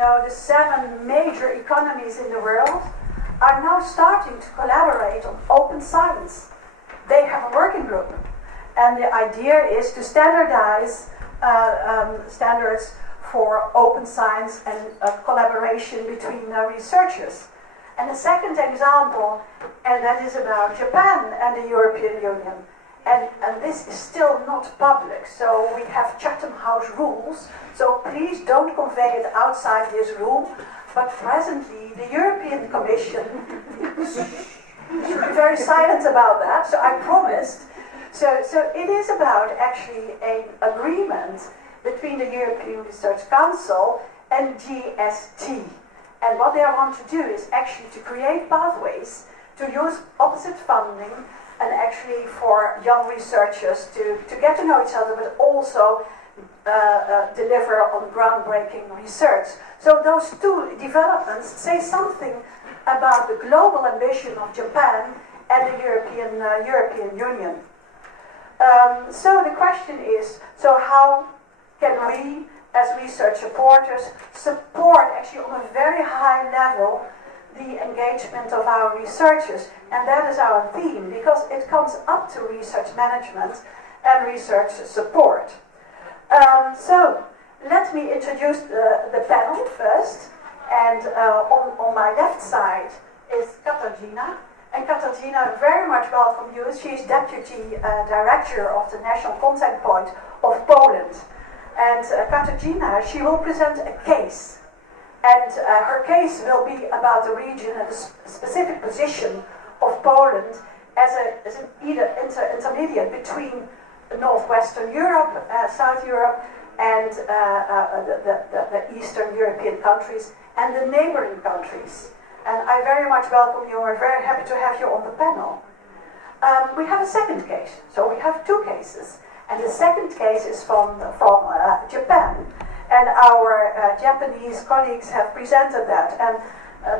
the 7 major economies in the world are now starting to collaborate on open science. They have a working group, and the idea is to standardize standards for open science and collaboration between researchers. And the second example, and that is about Japan and the European Union. And this is still not public, so we have Chatham House rules, so please don't convey it outside this room. But presently, the European Commission should be very silent about that, so I promised. So it is about actually an agreement between the European Research Council and GST. And what they want to do is actually to create pathways to use opposite funding and actually for young researchers to get to know each other, but also deliver on groundbreaking research. So those two developments say something about the global ambition of Japan and the European Union. So the question is, so how can we, as research supporters, support actually on a very high level the engagement of our researchers? And that is our theme, because it comes up to research management and research support. So let me introduce the panel first. And on my left side is Katarzyna. And Katarzyna, very much welcome you. She is Deputy Director of the National Contact Point of Poland. And Katarzyna, she will present a case. And her case will be about the region and the specific position of Poland as an intermediate between Northwestern Europe, South Europe, and the Eastern European countries and the neighboring countries. And I very much welcome you. We're very happy to have you on the panel. We have a second case, so we have 2 cases. And the second case is from Japan. And our Japanese colleagues have presented that. And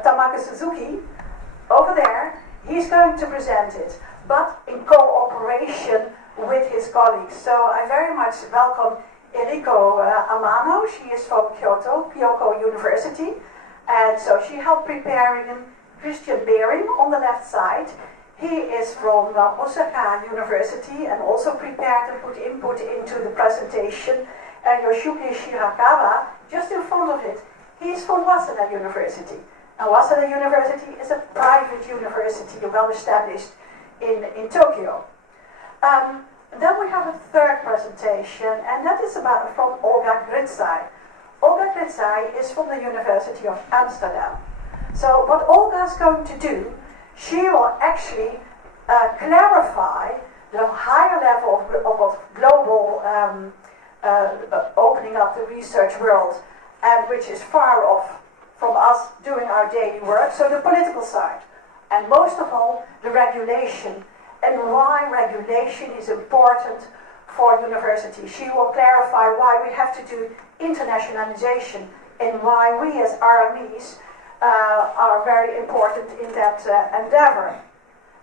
Tamaki Suzuki, over there, he's going to present it, but in cooperation with his colleagues. So I very much welcome Eriko Amano. She is from Kyoto University. And so she helped preparing Kristian Bering on the left side. He is from Osaka University and also prepared and put input into the presentation. And Yoshiyuki Shirakawa, just in front of it, he's from Waseda University. And Waseda University is a private university, well established in Tokyo. Then we have a third presentation, and that is from Olga Gritsai. Olga Gritsai is from the University of Amsterdam. So what Olga is going to do, she will actually clarify the higher level of global opening up the research world, and which is far off from us doing our daily work, so the political side. And most of all, the regulation, and why regulation is important for universities. She will clarify why we have to do internationalization and why we as RMAs are very important in that endeavor.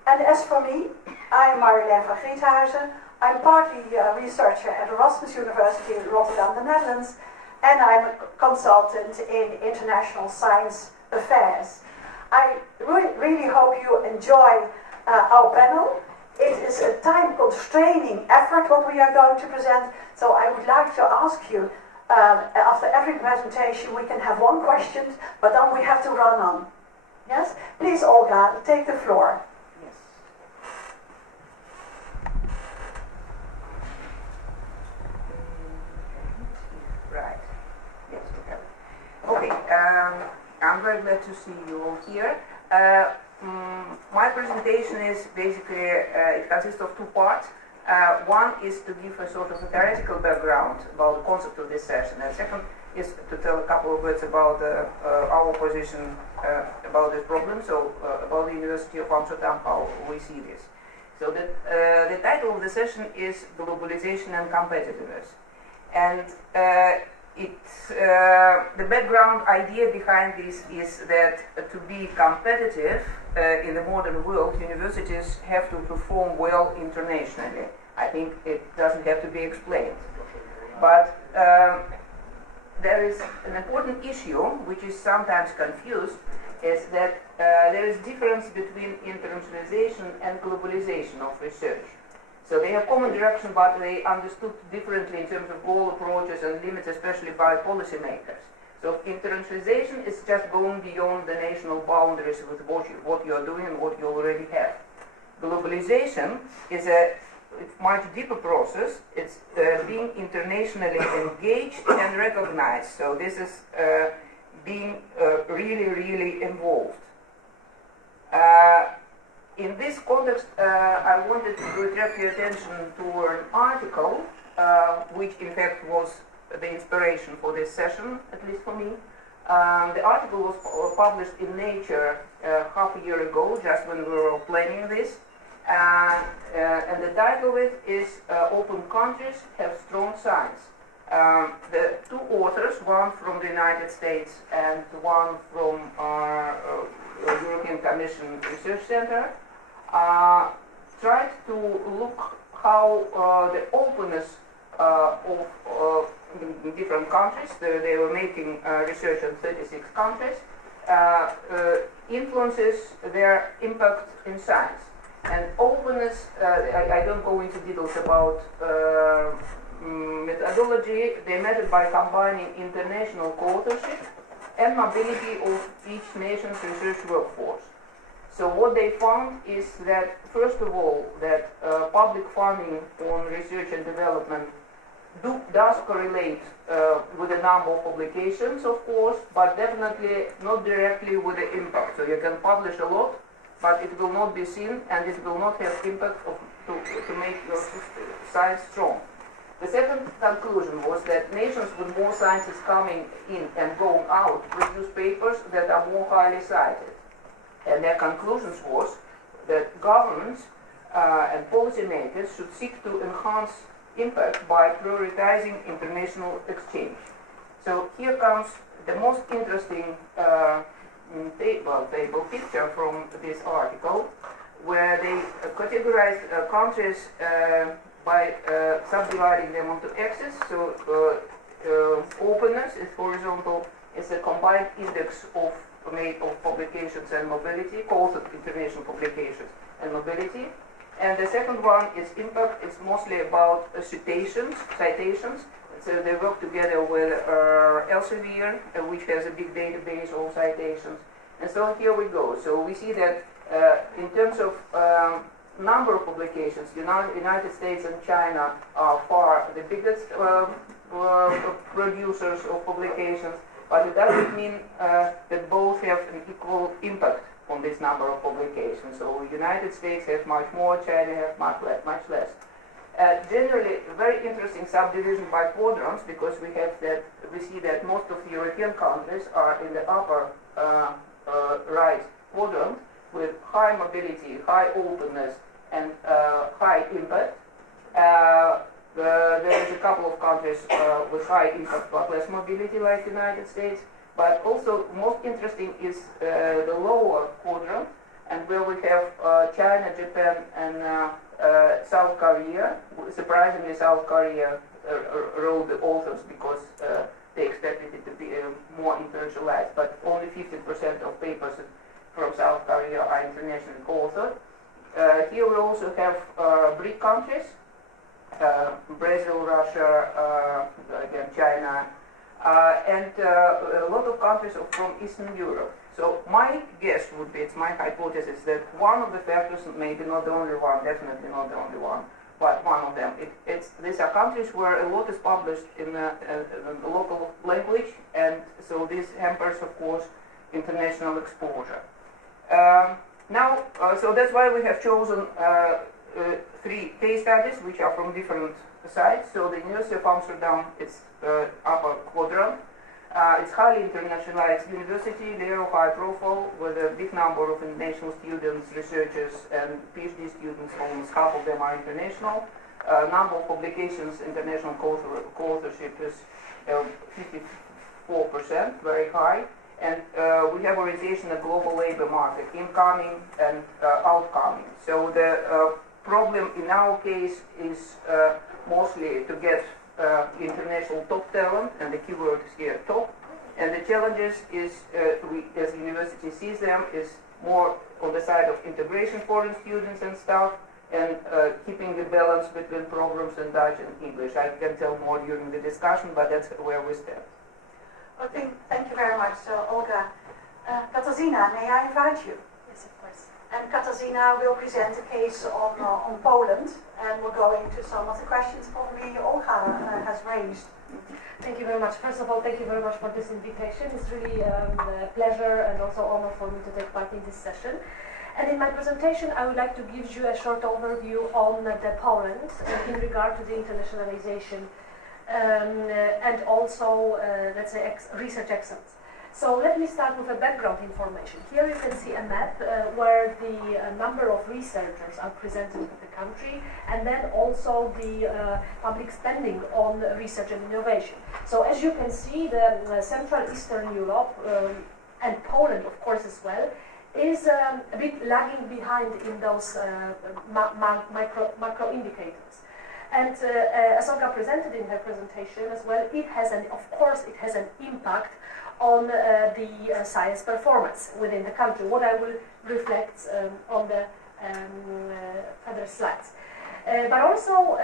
And as for me, I am Marjolein van Griethuysen. I'm partly a researcher at Erasmus University in Rotterdam, the Netherlands, and I'm a consultant in international science affairs. I really hope you enjoy our panel. It is a time-constraining effort what we are going to present, so I would like to ask you, after every presentation we can have 1 question, but then we have to run on. Yes? Please, Olga, take the floor. Yes. Right. Yes, okay. I'm very glad to see you all here. My presentation is basically, it consists of 2 parts. One is to give a sort of a theoretical background about the concept of this session, and second is to tell a couple of words about our position about this problem, so about the University of Amsterdam, how we see this. So the title of the session is Globalisation and Competitiveness. And the background idea behind this is that to be competitive in the modern world, universities have to perform well internationally. I think it doesn't have to be explained. But there is an important issue which is sometimes confused, is that there is difference between internationalization and globalization of research. So they have common direction, but they understood differently in terms of goal approaches and limits, especially by policymakers. So internationalization is just going beyond the national boundaries with what you are doing and what you already have. Globalization is a much deeper process. It's being internationally engaged and recognized. So this is being really, really involved. In this context, I wanted to direct your attention to an article, which in fact was the inspiration for this session, at least for me. The article was published in Nature half a year ago, just when we were planning this. And the title of it is Open Countries Have Strong Signs. The two authors, one from the United States and one from European Commission Research Center, tried to look how the openness of different countries, they were making research in 36 countries, influences their impact in science. And openness, I don't go into details about methodology. They measured by combining international co-authorship and mobility of each nation's research workforce. So what they found is that, first of all, that public funding on research and development does correlate with the number of publications, of course, but definitely not directly with the impact. So you can publish a lot, but it will not be seen, and it will not have impact to make your science strong. The second conclusion was that nations with more scientists coming in and going out produce papers that are more highly cited. And their conclusions was that governments and policymakers should seek to enhance impact by prioritizing international exchange. So here comes the most interesting table picture from this article, where they categorized countries by subdividing them into axes. So openness is horizontal. It's a combined index made of publications and mobility, called international publications and mobility. And the second one is impact. It's mostly about citations. So they work together with Elsevier, which has a big database of citations. And so here we go. So we see that in terms of number of publications, United States and China are far the biggest producers of publications, but it doesn't mean that both have an equal impact on this number of publications. So United States has much more, China has much less. Generally, very interesting subdivision by quadrants, because we see that most of the European countries are in the upper right quadrant with high mobility, high openness, and high impact. There is a couple of countries with high impact but less mobility, like the United States. But also most interesting is the lower quadrant, and where we have China, Japan, and South Korea. Surprisingly, South Korea wrote the authors because they expected it to be more internationalized, but only 15% of papers from South Korea are internationally co-authored. Here we also have BRIC countries, Brazil, Russia, again China, and a lot of countries from Eastern Europe. So my guess would be, it's my hypothesis, that one of the factors, maybe not the only one, definitely not the only one, but one of them, these are countries where a lot is published in the local language, and so this hampers, of course, international exposure. So that's why we have chosen 3 case studies, which are from different sites. So the University of Amsterdam is upper quadrant. It's highly internationalized university, they're high profile, with a big number of international students, researchers, and PhD students. Almost half of them are international. Number of publications, international co-authorship is 54%, very high. And we have orientation in the global labor market, incoming and outcoming. So the problem in our case is mostly to get international top talent, and the keyword is here top. And the challenges is, we, as the university sees them, is more on the side of integration foreign students and stuff, and keeping the balance between programs in Dutch and English. I can tell more during the discussion, but that's where we stand. Well, thank you very much, Olga. Katarzyna, may I invite you? Yes, of course. And Katarzyna will present a case on Poland, and we'll go into some of the questions probably Olga has raised. Thank you very much. First of all, thank you very much for this invitation. It's really a pleasure and also honor for me to take part in this session. And in my presentation, I would like to give you a short overview on the Poland in regard to the internationalization and also, let's say, research excellence. So let me start with a background information. Here you can see a map where the number of researchers are presented in the country, and then also the public spending on research and innovation. So as you can see, the Central Eastern Europe and Poland, of course, as well, is a bit lagging behind in those macro indicators. And as Olga presented in her presentation as well, it has an impact on the science performance within the country, what I will reflect on the further slides. But also,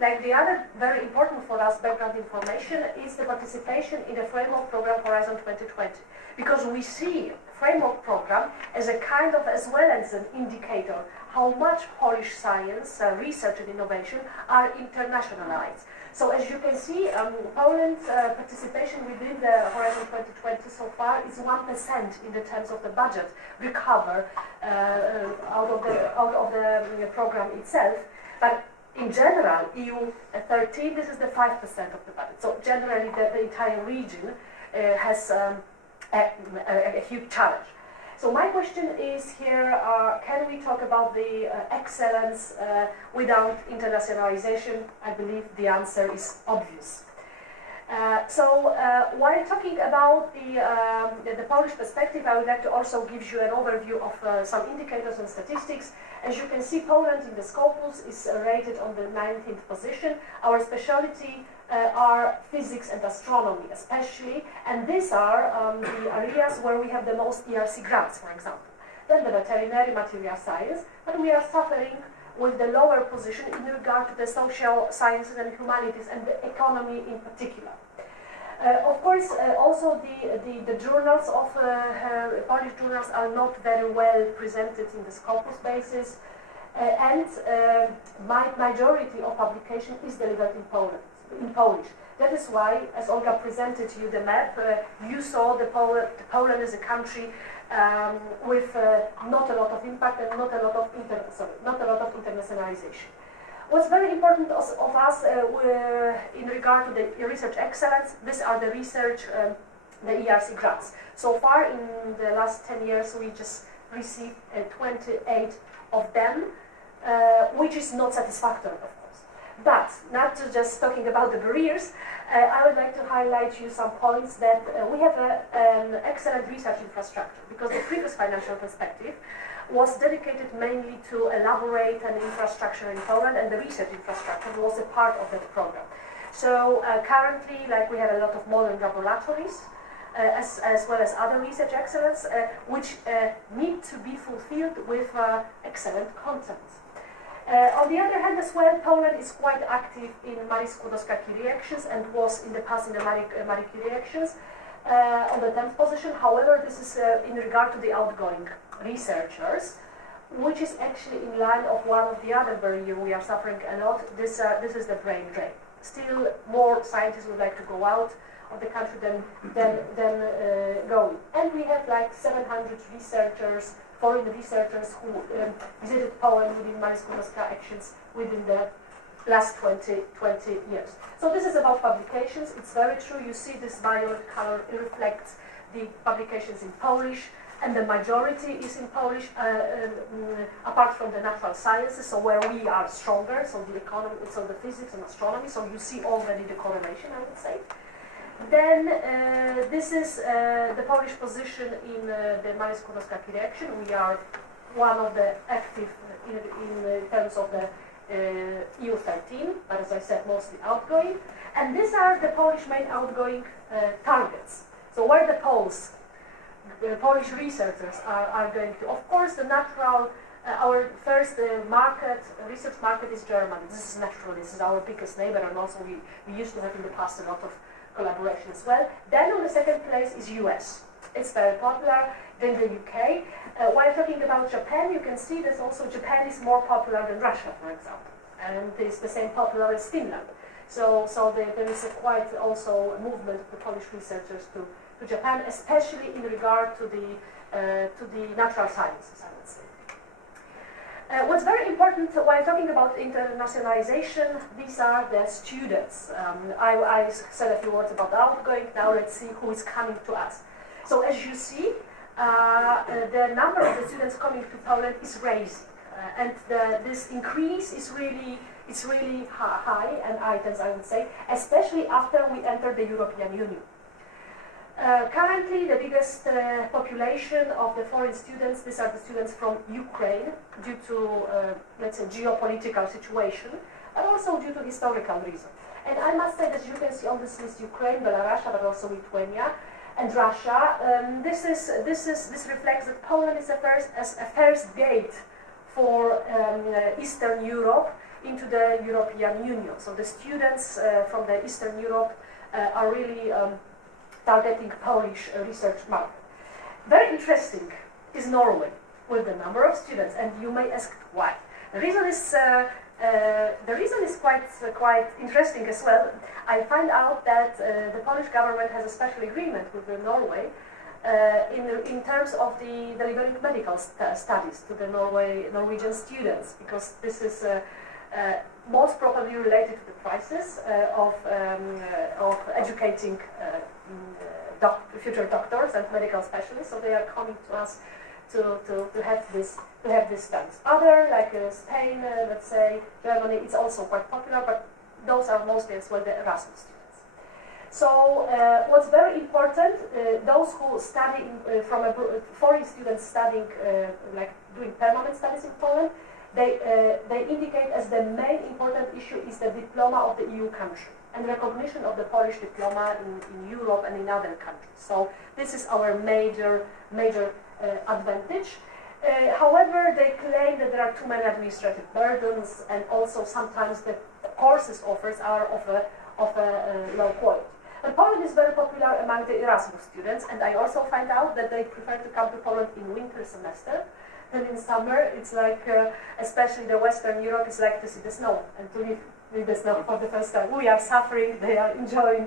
like the other very important for us background information is the participation in the framework program Horizon 2020, because we see framework program as a kind of, as well as an indicator how much Polish science, research and innovation are internationalized. So as you can see, Poland's participation within the Horizon 2020 so far is 1% in the terms of the budget recover out of the program itself. But in general, EU 13, this is the 5% of the budget. So generally, the entire region has a huge challenge. So my question is here, can we talk about the excellence without internationalization? I believe the answer is obvious. While talking about the Polish perspective, I would like to also give you an overview of some indicators and statistics. As you can see, Poland in the Scopus is rated on the 19th position. Our specialty are physics and astronomy especially, and these are the areas where we have the most ERC grants, for example. Then the veterinary material science, but we are suffering with the lower position in regard to the social sciences and humanities and the economy in particular. Of course, also the journals of Polish journals are not very well presented in the Scopus basis, and majority of publication is delivered in Polish. That is why, as Olga presented to you the map, you saw Poland as a country with not a lot of impact and not a lot of internationalization. What's very important of us in regard to the research excellence, these are the research, the ERC grants. So far in the last 10 years, we just received 28 of them, which is not satisfactory, of course. But not just talking about the barriers, I would like to highlight you some points that we have an excellent research infrastructure, because the previous financial perspective was dedicated mainly to elaborate an infrastructure in Poland, and the research infrastructure was a part of that program. So currently, like, we have a lot of modern laboratories, as well as other research excellence, which need to be fulfilled with excellent content. On the other hand as well, Poland is quite active in Marie Skłodowska-Curie reactions and was in the past in the Marie Curie reactions on the 10th position. However, this is in regard to the outgoing researchers, which is actually in line of one of the other barrier we are suffering a lot. This is the brain drain. Still more scientists would like to go out of the country than going. And we have like 700 researchers, foreign researchers who visited Poland within Marie Skłodowska actions within the last 20 years. So this is about publications. It's very true. You see this violet color, it reflects the publications in Polish, and the majority is in Polish, apart from the natural sciences, so where we are stronger, so the economy, so the physics and astronomy, so you see already the correlation, I would say. Then this is the Polish position in the Marie Skłodowska-Curie reaction. We are one of the active in terms of the EU13, but as I said, mostly outgoing. And these are the Polish main outgoing targets. So where the Polish researchers are going to. Of course, the natural, our first research market is Germany. This is natural, this is our biggest neighbor, and also we used to have in the past a lot of collaboration as well. Then on the second place is US. It's very popular. Then the UK. While talking about Japan, you can see that also Japan is more popular than Russia, for example. And it's the same popular as Finland. So there is a quite also a movement of the Polish researchers to Japan, especially in regard to the natural sciences, I would say. What's very important while talking about internationalization, these are the students. I said a few words about the outgoing, now let's see who is coming to us. So as you see, the number of the students coming to Poland is rising, and this increase is really high and items, I would say, especially after we enter the European Union. Currently, the biggest population of the foreign students, these are the students from Ukraine, due to, let's say, geopolitical situation, but also due to historical reasons. And I must say that you can see on this list Ukraine, Belarus, but also Lithuania and Russia. This reflects that Poland is a first gate for Eastern Europe into the European Union. So the students from the Eastern Europe are really targeting Polish research market. Very interesting is Norway with the number of students, and you may ask why. The reason is quite interesting as well. I find out that the Polish government has a special agreement with Norway in terms of the delivering medical studies to the Norwegian students, because this is most probably related to the crisis of educating future doctors and medical specialists. So they are coming to us to have this studies. Other like Spain, let's say Germany, it's also quite popular, but those are mostly as well the Erasmus students. So what's very important, those who study from foreign students studying like doing permanent studies in Poland, they indicate as the main important issue is the diploma of the EU country and recognition of the Polish diploma in Europe and in other countries. So this is our major advantage. However, they claim that there are too many administrative burdens, and also sometimes the courses offers are of a low quality. But Poland is very popular among the Erasmus students, and I also find out that they prefer to come to Poland in winter semester. And in summer, it's like, especially the Western Europe, it's like to see the snow and to live with the snow for the first time. We are suffering, they are enjoying.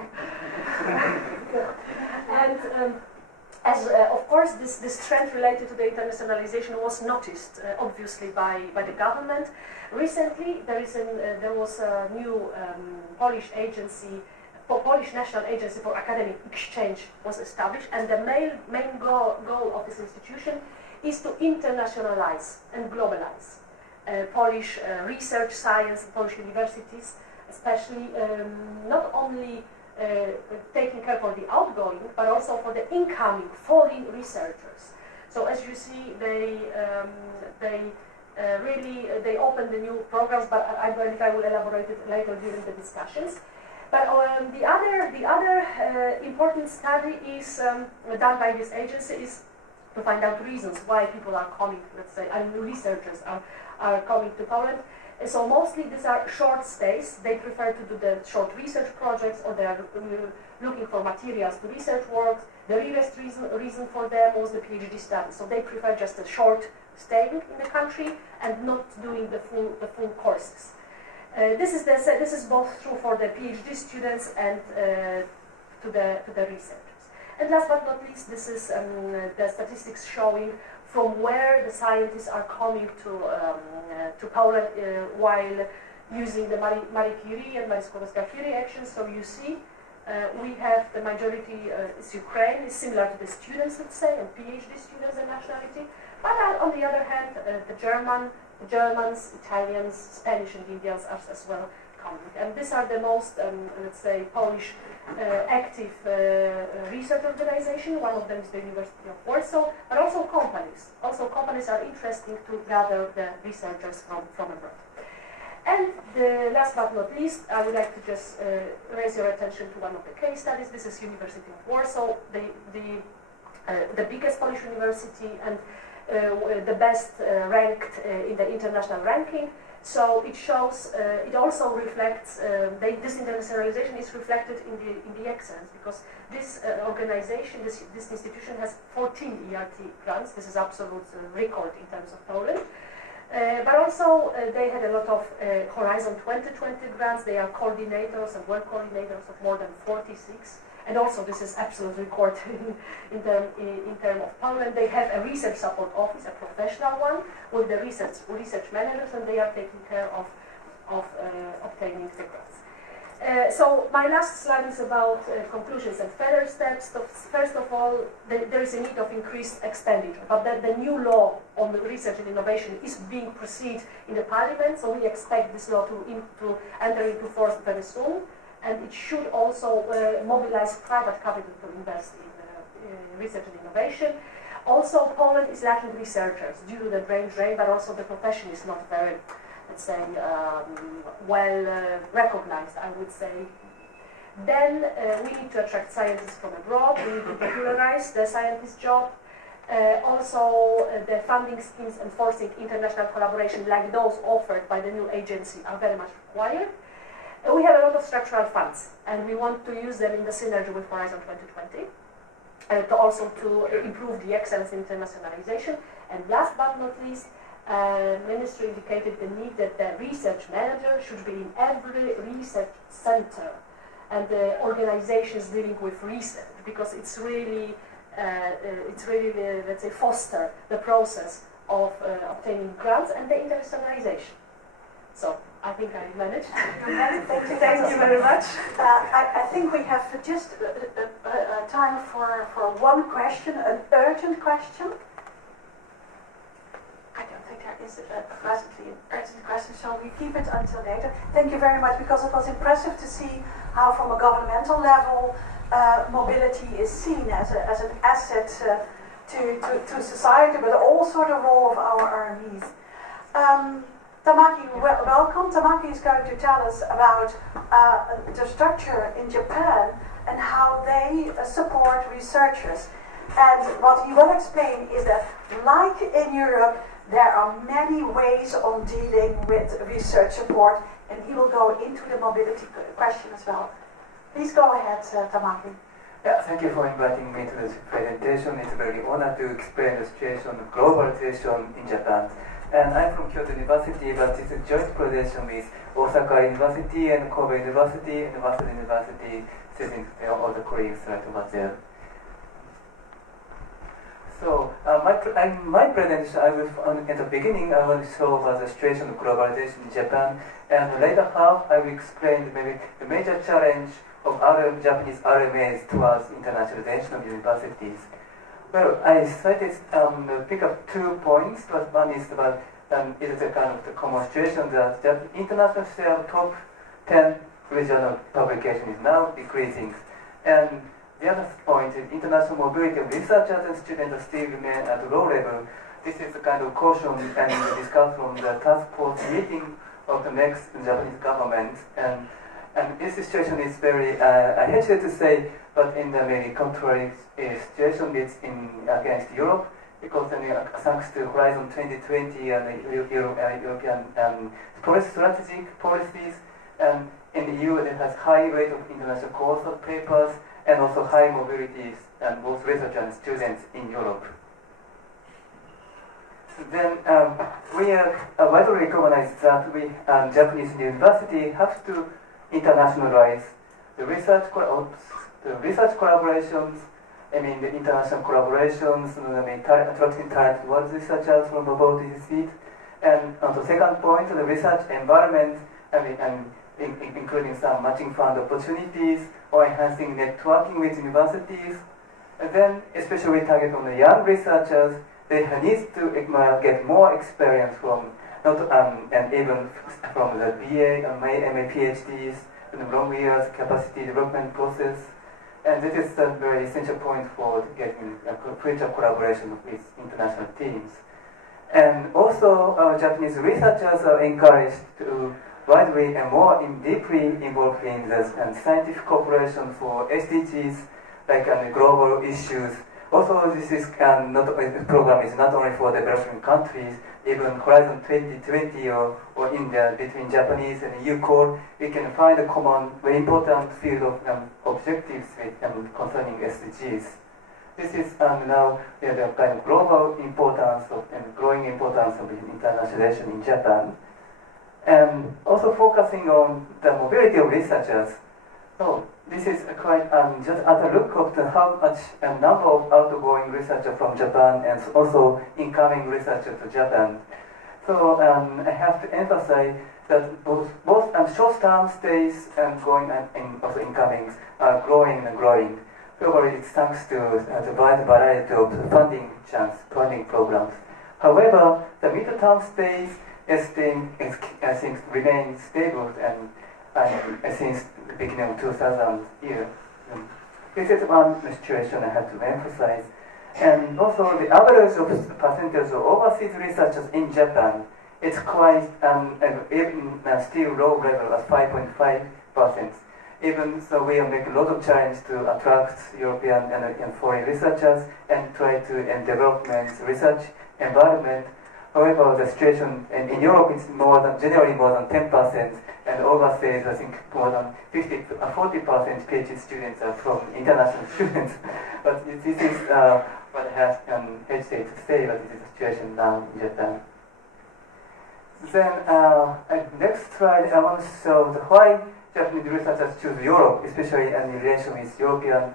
And as of course, this trend related to the internationalization was noticed, obviously, by the government. Recently, there was a new Polish agency, Polish National Agency for Academic Exchange was established, and the main goal of this institution is to internationalize and globalize Polish research, science, Polish universities, especially not only taking care for the outgoing, but also for the incoming foreign researchers. So as you see, they open the new programs, but I believe I will elaborate it later during the discussions. But the other important study is done by this agency is to find out reasons why people are coming, let's say, and researchers are coming to Poland. So mostly these are short stays. They prefer to do the short research projects, or they are looking for materials to research works. The realest reason for them was the PhD study. So they prefer just a short staying in the country and not doing the full courses. This is both true for the PhD students and to the researchers. And last but not least, this is the statistics showing from where the scientists are coming to Poland while using the Marie Curie and Marie Skłodowska-Curie actions. So you see, we have the majority is Ukraine, is similar to the students, let's say, and PhD students and nationality. But on the other hand, the Germans, Italians, Spanish, and Indians are as well coming. And these are the most, let's say, Polish active research organization. One of them is the University of Warsaw, but also companies. Also, companies are interested to gather the researchers from abroad. And last but not least, I would like to just raise your attention to one of the case studies. This is University of Warsaw, the biggest Polish university and the best ranked in the international ranking. So it shows, it also reflects, this internationalization is reflected in the excellence, because this organization, this institution has 14 ERT grants. This is absolute record in terms of Poland. But also they had a lot of Horizon 2020 grants. They are coordinators and work coordinators of more than 46. And also this is absolute record in terms of Poland. They have a research support office, a professional one, with the research managers, and they are taking care of obtaining the grants. So my last slide is about conclusions and further steps. So first of all, there is a need of increased expenditure, but the new law on research and innovation is being proceeded in the parliament, so we expect this law to enter into force very soon. And it should also mobilize private capital to invest in research and innovation. Also, Poland is lacking researchers due to the brain drain, but also the profession is not very, let's say, well recognized, I would say. Then we need to attract scientists from abroad. We need to popularize the scientist job. Also, the funding schemes enforcing international collaboration, like those offered by the new agency, are very much required. We have a lot of structural funds, and we want to use them in the synergy with Horizon 2020, to improve the excellence in internationalization. And last but not least, Ministry indicated the need that the research manager should be in every research center and the organizations dealing with research, because it's really let's say, foster the process of obtaining grants and the internationalization. So I think I managed. Thank you very much. I think we have just time for one question, an urgent question. I don't think there is presently an urgent question, so we keep it until later. Thank you very much, because it was impressive to see how, from a governmental level, mobility is seen as an asset to society, but also the role of our RMAs. Tamaki, welcome. Tamaki is going to tell us about the structure in Japan and how they support researchers. And what he will explain is that, like in Europe, there are many ways of dealing with research support, and he will go into the mobility question as well. Please go ahead, Tamaki. Yeah, thank you for inviting me to this presentation. It's a very honor to explain the situation of globalization in Japan. And I'm from Kyoto University, but it's a joint collaboration with Osaka University and Kobe University and Master University, sitting all the colleagues right over there. So my presentation, at the beginning, I will show about the situation of globalization in Japan, and the later half, I will explain maybe the major challenge of Japanese RMAs towards internationalization of universities. Well, I decided to pick up 2 points. But one is about it is a kind of the common situation that the international share of top 10 regional publication is now decreasing, and the other point is international mobility of researchers and students still remain at a low level. This is the kind of caution and discussed from the task force meeting of the next Japanese government. And this situation is very, I hesitate to say, but in the very contrary situation it's against Europe, because thanks to Horizon 2020 and the European strategic policies, and in the EU it has high rate of international course of papers and also high mobility and both researchers and students in Europe. Then we are widely recognized that we Japanese university have to internationalize the research collaborations. I mean, the international collaborations, attracting talented world researchers from abroad is it. And on the second point, the research environment, including some matching fund opportunities or enhancing networking with universities. And then, especially target on the young researchers, they need to get more experience from and even from the BA and MA PhDs and long years capacity development process. And this is a very essential point for getting a future collaboration with international teams. And also, Japanese researchers are encouraged to widely and more deeply involved in the scientific cooperation for SDGs, like global issues. Also, this is this program is not only for developing countries. Even Horizon 2020 or India, between Japanese and EU core, we can find a common, very important field of objectives concerning SDGs. This is now the kind of global importance and growing importance of internationalization in Japan. And also focusing on the mobility of researchers. So this is quite just at a look of how much number of outgoing researchers from Japan and also incoming researchers to Japan. So I have to emphasize that both short-term stays and going and also incomings are growing and growing. Probably it's thanks to the wide variety of funding programs. However, the mid-term stays I think remain stable and since the beginning of 2000 year. This is one situation I have to emphasize. And also the average of percentage of overseas researchers in Japan, it's quite even still low level at 5.5%. Even so, we make a lot of challenge to attract European and foreign researchers and try to develop research environment. However, the situation in Europe is generally more than 10%, and overseas I think more than 40% PhD students are from international students. But this is what I have hesitate to say, but this is the situation now in Japan. Then next slide, I want to show why Japanese researchers choose Europe, especially in relation with European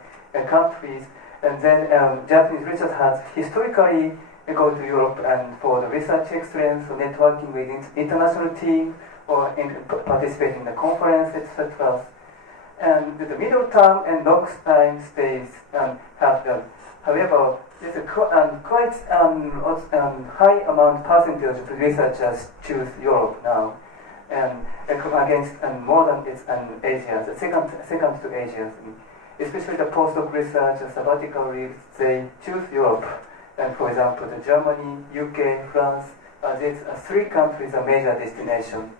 countries. And then Japanese researchers has historically go to Europe and for the research excellence, or networking with international team, or participating in the conference, etc. And the middle term and long time stays have them. However, there's a quite high amount percentage of researchers choose Europe now, and against more than it's Asia, the second to Asia, especially the postdoc research and sabbatical leave, they choose Europe. And for example, the Germany, UK, France, these three countries are major destination.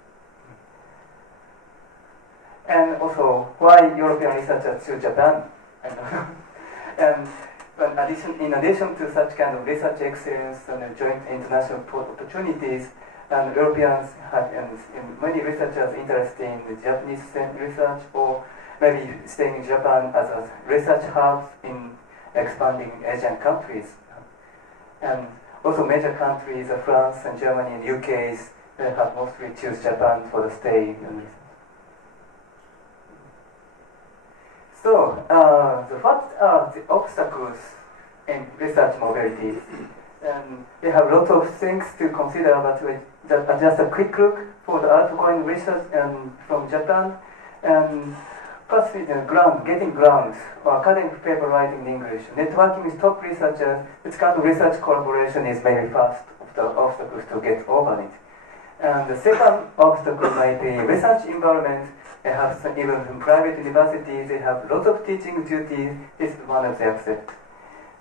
And also, why European researchers choose Japan? And in addition to such kind of research excellence and joint international opportunities, Europeans have many researchers interested in the Japanese research, or maybe staying in Japan as a research hub in expanding Asian countries. And also major countries, France and Germany and UK, they have mostly choose Japan for the stay. So, what are the obstacles in research mobility? We have a lot of things to consider, but just a quick look for the outgoing research from Japan. First, getting grants or academic paper writing in English. Networking with top researchers, this kind of research collaboration is maybe first of the obstacles to get over it. And the second obstacle might be research environment. They have even in private universities, they have a lot of teaching duties. This is one of the aspects.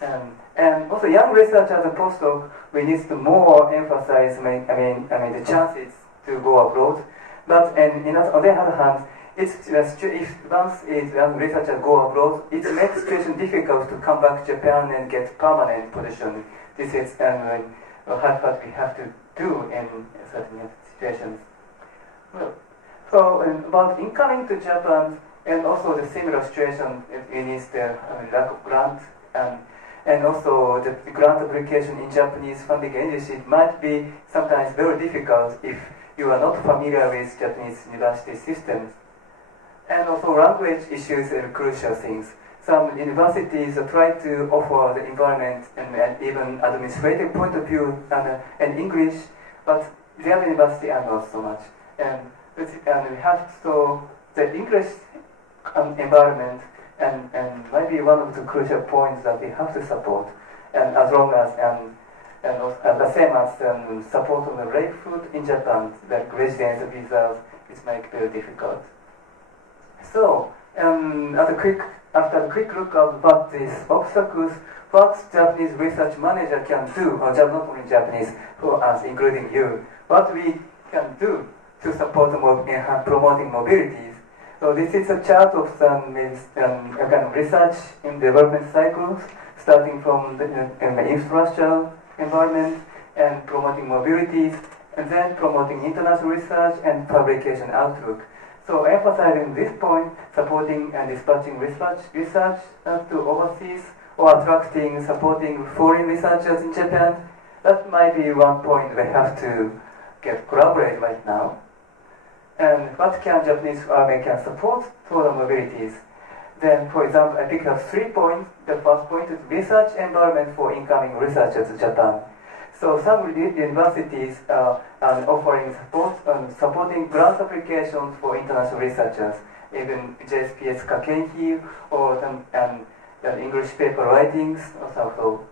And also young researchers and postdoc, we need to more emphasize the chances to go abroad. But on the other hand, if once young researchers go abroad, it makes situation difficult to come back to Japan and get permanent position. This is what we have to do in certain situations. So about incoming to Japan, and also the similar situation, it needs the lack of grant, and also the grant application in Japanese funding agency might be sometimes very difficult if you are not familiar with Japanese university systems. And also language issues are crucial things. Some universities try to offer the environment and even administrative point of view and English, but the other university are not so much. And we have the English environment and might be one of the crucial points that we have to support. And as long as the same as support of the lay food in Japan, like residence visas, it might be very difficult. So, after a quick look at what these obstacles, what Japanese research manager can do, or not only Japanese, for us, including you, what we can do to support promoting mobilities. So this is a chart of some kind of research in development cycles, starting from the infrastructure environment and promoting mobilities, and then promoting international research and publication outlook. So emphasizing this point, supporting and dispatching research to overseas, or attracting, supporting foreign researchers in Japan, that might be one point we have to collaborate right now. And what can Japanese RMA can support total mobilities? Then, for example, I picked up 3 points. The first point is research environment for incoming researchers to Japan. So some universities are offering support, supporting grant applications for international researchers, even JSPS Kakenhi or the English paper writings or so.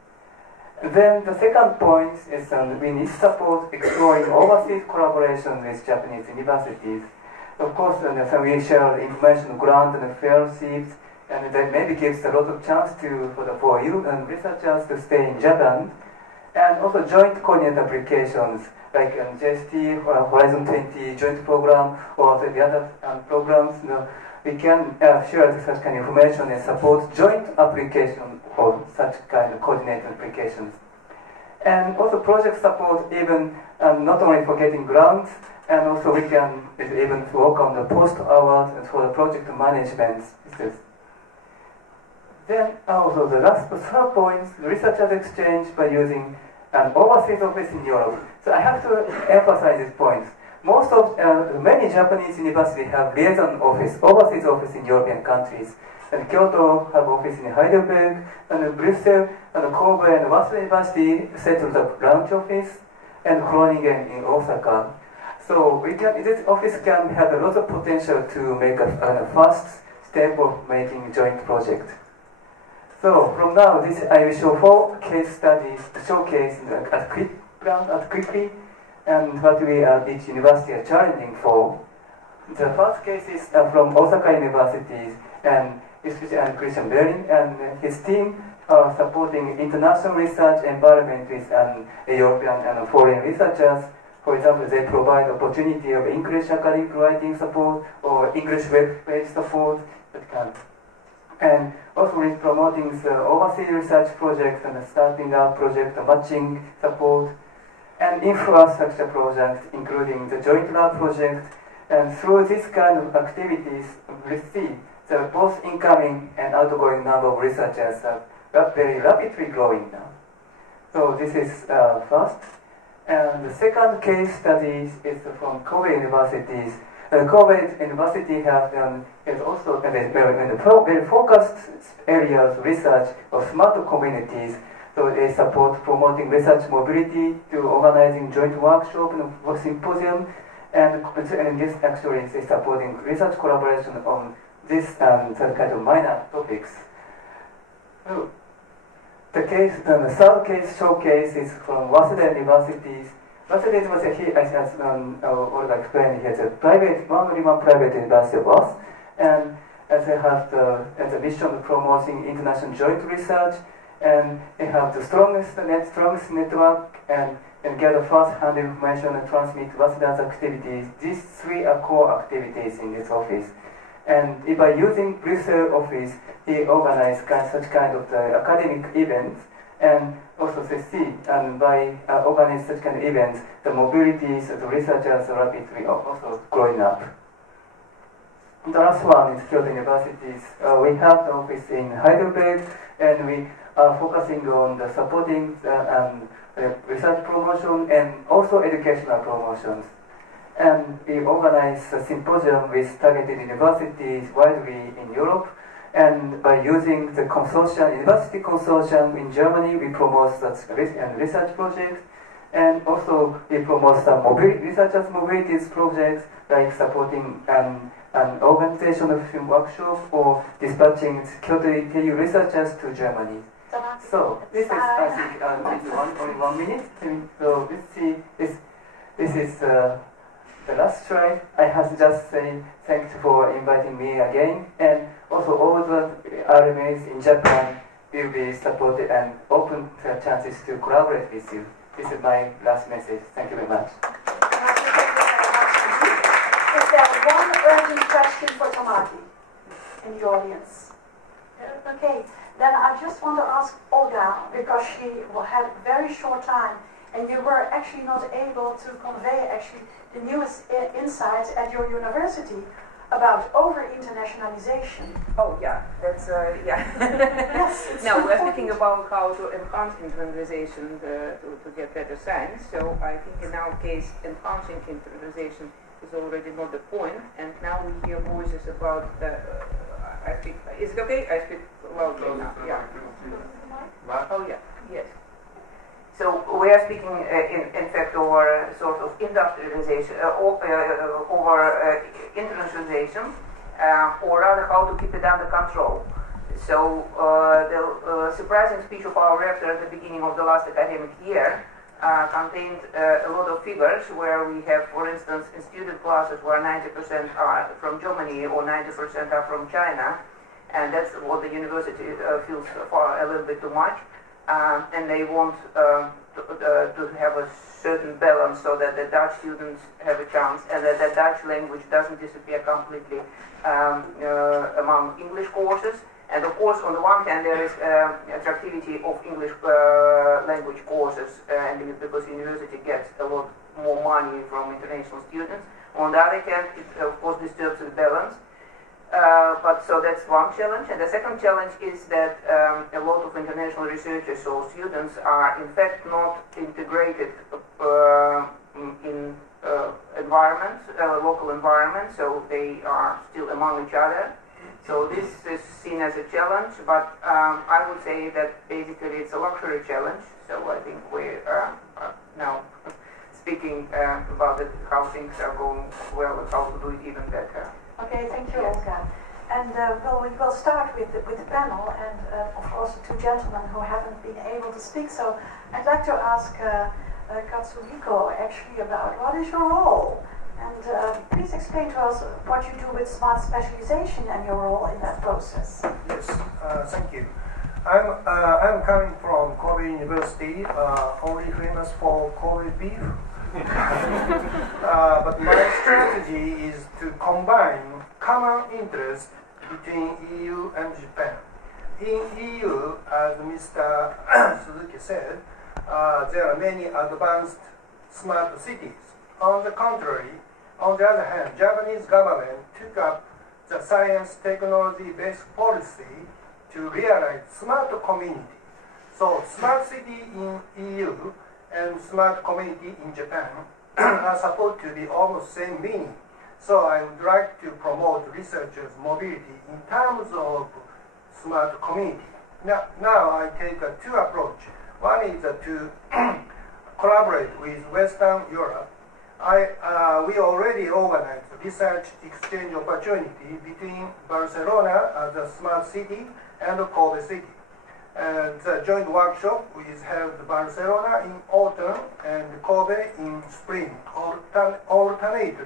Then the second point is we need support exploring overseas collaboration with Japanese universities. Of course, so we share information, grant and fellowships, and that maybe gives a lot of chance for you and researchers to stay in Japan. And also joint coordinate applications like JST or Horizon 20 joint program or the other programs. We can share such kind of information and support joint application or such kind of coordinated applications. And also project support, even not only for getting grants, and also we can even work on the post hours and for the project management. Then also the last third point, researchers exchange by using an overseas office in Europe. So I have to emphasize this point. Many Japanese universities have liaison office, overseas office in European countries. And Kyoto have office in Heidelberg, and Brussels, and Kobe and Waseda University settled the branch office, and Groningen in Osaka. So this office can have a lot of potential to make a fast step of making joint project. So from now, I will show 4 case studies to showcase quickly and what we each university are challenging for. The first case is from Osaka University, and Kristian Bering and his team are supporting international research environment with European and foreign researchers. For example, they provide opportunity of English academic writing support or English web page support, and also in promoting the overseas research projects and starting up project matching support and infrastructure projects, including the joint lab project. And through this kind of activities, we see that both incoming and outgoing number of researchers are very rapidly growing now. So this is first. And the second case study is from Kobe University. Kobe University is also very focused areas of research of smart communities. So they support promoting research mobility to organizing joint workshop and symposium, and this actually is supporting research collaboration on this kind of minor topics. So, the third case showcase is from Waseda University. Waseda University, as Olga explained here, is a only one private university of us, and as they have the mission of promoting international joint research, and they have the strongest network and gather first-hand information and transmit Waseda's activities. These 3 are core activities in this office. And by using Brussels office, they organize such kind of academic events, and also they see, and by organizing such kind of events, the mobilities of the researchers are rapidly also growing up. The last one is Kyoto University. We have the office in Heidelberg, and we are focusing on the supporting research promotion and also educational promotions. And we organize a symposium with targeted universities widely in Europe. And by using the university consortium in Germany, we promote such research projects. And also we promote some researchers' mobilities projects, like supporting an organization of film workshop or dispatching Kyoto TU researchers to Germany. So this is, I think, only 1 minute. So this is the last slide. I have just said thanks for inviting me again, and also all the RMAs in Japan will be supported and open the chances to collaborate with you. This is my last message. Thank you very much. one urgent question for Tamaki in the audience. Okay, then I just want to ask Olga, because she had a very short time, and you were actually not able to convey actually the newest insights at your university about over-internationalization. Oh yeah, that's yeah. Yes, it's No, we're important. thinking about how to enhance internalization to get better science. So I think in our case, enhancing internalization is already not the point. And now we hear voices about. I speak. Is it okay? I speak loudly now. Yeah. Oh yeah. Yes. So we are speaking, in fact, over sort of industrialization, over internationalization, or rather how to keep it under control. So the surprising speech of our rector at the beginning of the last academic year contained a lot of figures where we have, for instance, in student classes where 90% are from Germany or 90% are from China, and that's what the university feels a little bit too much. And they want to have a certain balance so that the Dutch students have a chance and that the Dutch language doesn't disappear completely among English courses. And of course, on the one hand, there is attractivity of English language courses, and because university gets a lot more money from international students. On the other hand, it of course disturbs the balance. But so that's one challenge, and the second challenge is that a lot of international researchers or students are in fact not integrated in environments, local environments, so they are still among each other. So this is seen as a challenge, but I would say that basically it's a luxury challenge. So I think we are now speaking about it, how things are going well and how to do it even better. Okay, thank you, Olga. And well, we will start with the panel, and of course the two gentlemen who haven't been able to speak. So I'd like to ask Katsuhiko actually about what is your role, and please explain to us what you do with smart specialization and your role in that process. Yes, thank you. I'm coming from Kobe University, only famous for Kobe beef. But my strategy is to combine common interests between EU and Japan. In EU, as Mr. Suzuki said, there are many advanced smart cities. On the other hand, Japanese government took up the science technology-based policy to realize smart community. So smart city in EU and smart community in Japan are supposed to be almost same meaning. So I would like to promote researchers' mobility in terms of smart community. Now I take two approaches. One is to collaborate with Western Europe. We already organized research exchange opportunity between Barcelona as a smart city and Kobe city. And the joint workshop is held in Barcelona in autumn and Kobe in spring, alternately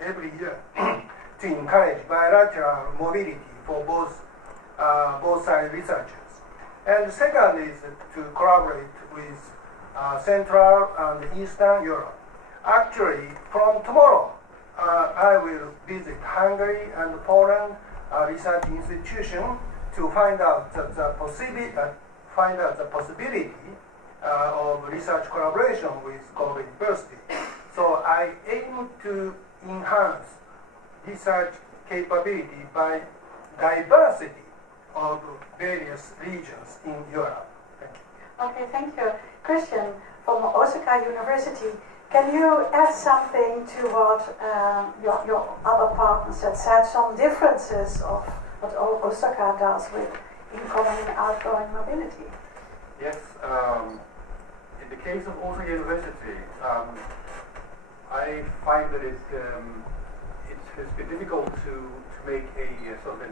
every year, to encourage bilateral mobility for both side researchers. And the second is to collaborate with Central and Eastern Europe. Actually, from tomorrow, I will visit Hungary and Poland research institution to find out the possibility of research collaboration with Kobe University. So I aim to enhance research capability by diversity of various regions in Europe. Thank you. Okay, thank you. Kristian, from Osaka University, can you add something to what your other partners had said, some differences of what Osaka does with incoming and outgoing mobility? Yes, in the case of Osaka University, I find that it has been difficult to make a sort of a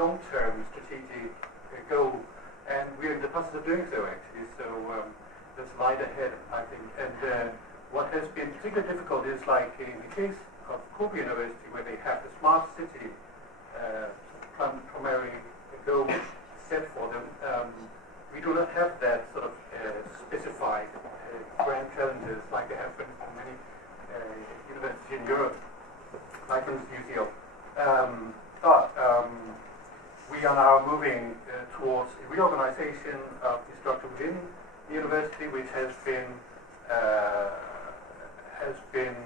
long-term strategic goal, and we're in the process of doing so actually, so that's light ahead, I think. And what has been particularly difficult is like in the case of Kobe University, where they have the smart city primary goal set for them. We do not have that sort of specified grand challenges like they have in many universities in Europe. about the structure within the university, which has been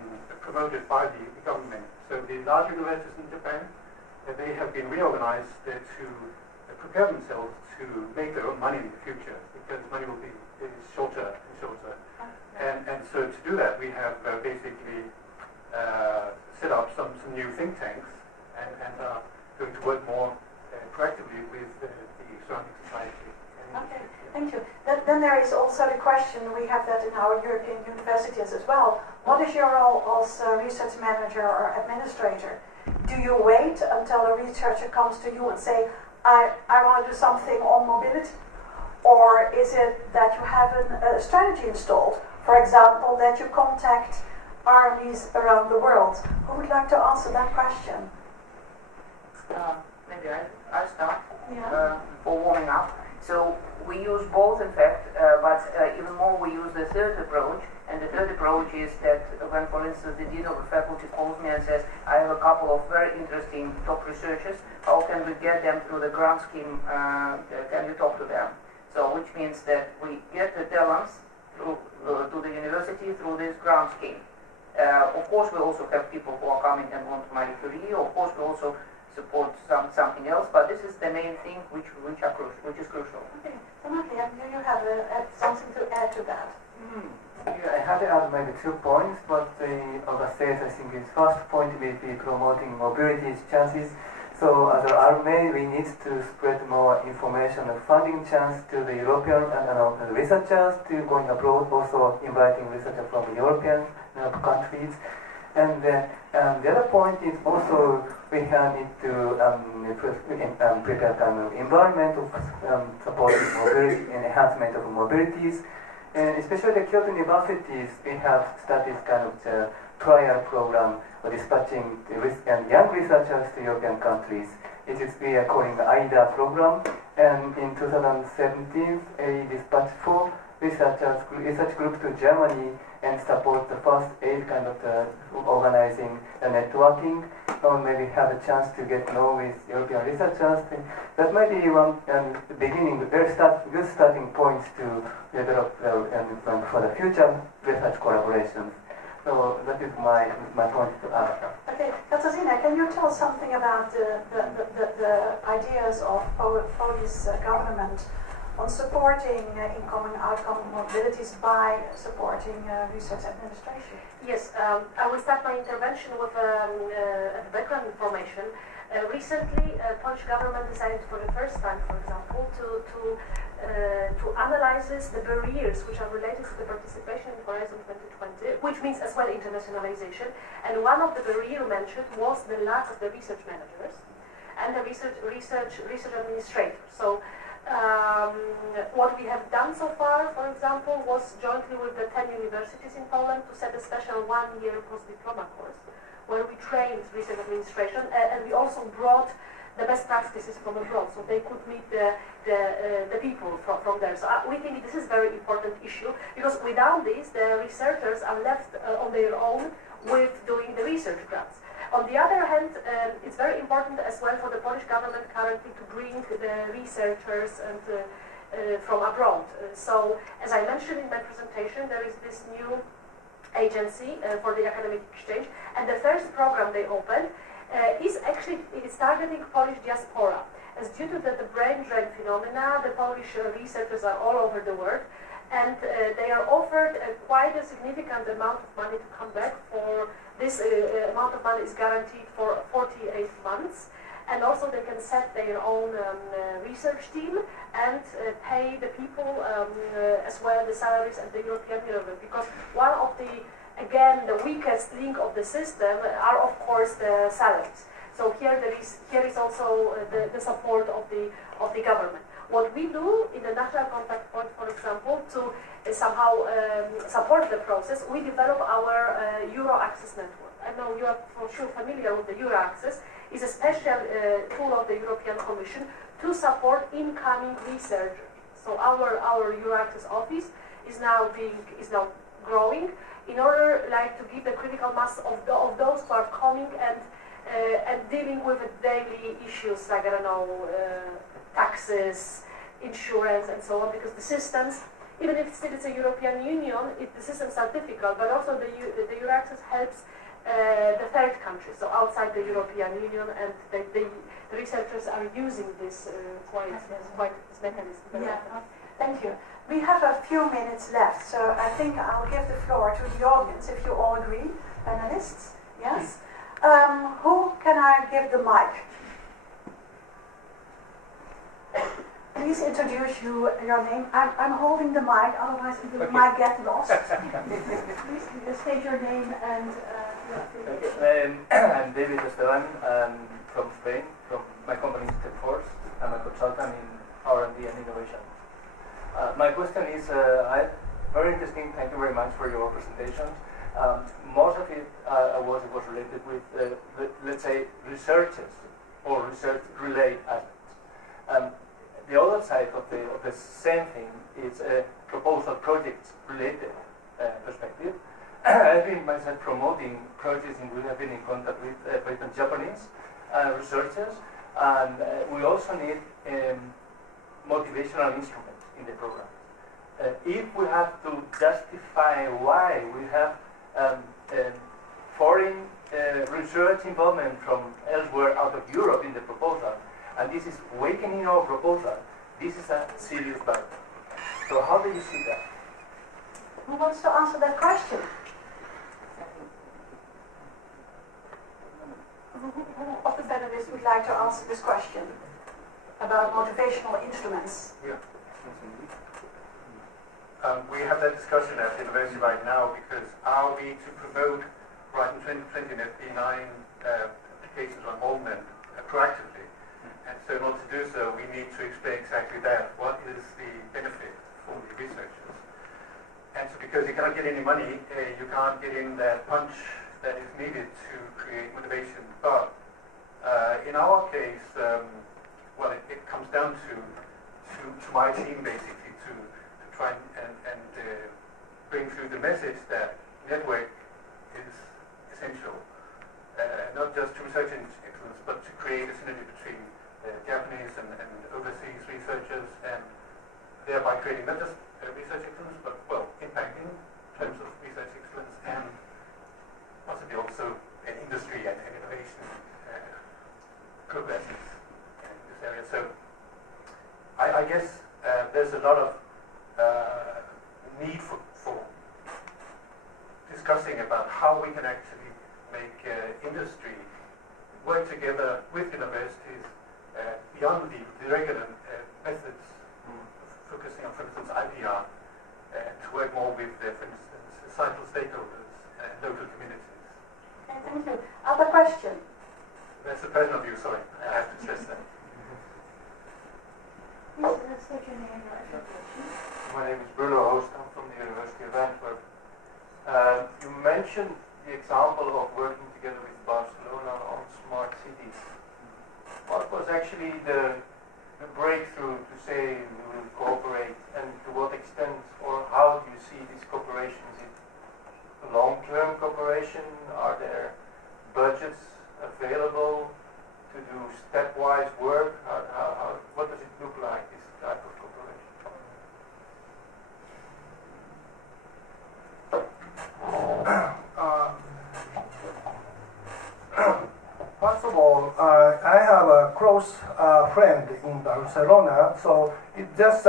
promoted by the government. So the large universities in Japan, they have been reorganized to prepare themselves to make their own money in the future, because money will be shorter and shorter. And so to do that, we have basically set up some new think tanks and are going to work more proactively with the surrounding society. Okay, thank you. Then there is also the question, we have that in our European universities as well. What is your role as a research manager or administrator? Do you wait until a researcher comes to you and say, I want to do something on mobility? Or is it that you have a strategy installed? For example, that you contact RMAs around the world. Who would like to answer that question? Maybe I start Yeah. for warming up. So we use both, in fact, but even more we use the third approach. And the third approach is that when, for instance, the dean of the faculty calls me and says, I have a couple of very interesting top researchers, how can we get them through the grant scheme, can you talk to them? So which means that we get the talents through, to the university through this grant scheme. Of course we also have people who are coming and want Marie Curie, of course we also support something else, but this is the main thing which is crucial. Okay, Tamaki, do you have something to add to that? Yeah, I have to add maybe 2 points, but Olga says I think his first point will be promoting mobility chances. So as an RMA, we need to spread more information and funding chance to the European and researchers to going abroad, also inviting researchers from European countries. And the other point is also we need to prepare kind of environment of supporting mobility and enhancement of mobilities. And especially the Kyoto universities, we have started kind of the trial program for dispatching young researchers to European countries. It is we are calling the IDA program. And in 2017, we dispatched 4 research groups to Germany and support the first 8 kind of organizing the networking, or maybe have a chance to get to know with European researchers. That might be one beginning, very good starting points to develop for the future research collaborations. So that is my point to add. Okay, Katarzyna, can you tell something about the ideas of Polish government on supporting incoming outcome mobilities by supporting research administration? Yes, I will start my intervention with background information. Recently, Polish government decided for the first time, for example, to analyze the barriers which are related to the participation in Horizon 2020, which means as well internationalization. And one of the barriers mentioned was the lack of the research managers and the research administrators. So what we have done so far, for example, was jointly with the 10 universities in Poland to set a special 1-year post-diploma course where we trained research administration and we also brought the best practices from abroad so they could meet the people from there. So we think this is a very important issue because without this, the researchers are left on their own with doing the research grants. On the other hand, it's very important as well for the Polish government currently to bring the researchers and from abroad. So, as I mentioned in my presentation, there is this new agency for the academic exchange, and the first program they opened is targeting Polish diaspora. As due to the brain drain phenomena, the Polish researchers are all over the world, and they are offered quite a significant amount of money to come back. For this amount of money is guaranteed for 48 months, and also they can set their own research team and pay the people as well the salaries at the European level, because one of the weakest link of the system are of course the salaries. So here is also the support of the government. What we do in the National Contact Point, for example, to somehow support the process, we develop our Euro Access network. I know you are for sure familiar with the Euro Access. It's a special tool of the European Commission to support incoming researchers. So our Euro Access office is now growing in order to give the critical mass of those who are coming and dealing with daily issues like, I don't know, taxes, insurance and so on, because the systems, even if still it's a European Union, the systems are difficult, but also the EURAXES helps the third countries, so outside the European Union, and the researchers are using this this mechanism. Yeah, thank you. We have a few minutes left, so I think I'll give the floor to the audience, if you all agree, panelists. Yes? Who can I give the mic? Please introduce your name. I'm holding the mic, otherwise it might get lost. Please state your name and I'm David Esteban. I'm from Spain, from my company Force. I'm a consultant in R&D and innovation. My question is very interesting. Thank you very much for your presentations. Most of it was related with, let's say, researchers or research-related aspects. The other side of the same thing is a proposal projects-related perspective. I've been myself promoting projects in which I've been in contact with, for instance, Japanese researchers, and we also need motivational instruments in the program. If we have to justify why we have foreign research involvement from elsewhere out of Europe in the proposal, and this is weakening our proposal, this is a serious battle. So how do you see that? who wants to answer that question? Who of the panelists would like to answer this question about motivational instruments? Yeah. We have that discussion at the university right now because are we to promote right in 2020 an FP9 applications or involvement proactively? And so in order to do so, we need to explain exactly that. What is the benefit for the researchers? And so because you cannot get any money, you can't get in that punch that is needed to create motivation. But in our case, well, it comes down to my team basically to try and bring through the message that network is essential, not just to research excellence, but to create a synergy between Japanese and overseas researchers, and thereby creating not just research excellence, but well, impacting in terms of research excellence and possibly also an industry and innovation progresses in this area. So I guess there's a lot of need for discussing about how we can actually make industry work together with universities beyond the regular methods, focusing on, for instance, IPR, to work more with, for instance, societal stakeholders and local communities. Okay, thank you. Other question? That's the personal view, sorry, I have to stress that. Please state your name and your affiliation. My name is Bruno Hoost. I'm from the University of Antwerp. You mentioned the example of working together with Barcelona on smart cities. What was actually the breakthrough to say we will cooperate, and to what extent or how do you see this cooperation? Is it a long-term cooperation? Are there budgets available to do stepwise work? What does it look like, this type of cooperation? First of all, I have a close friend in Barcelona, so it just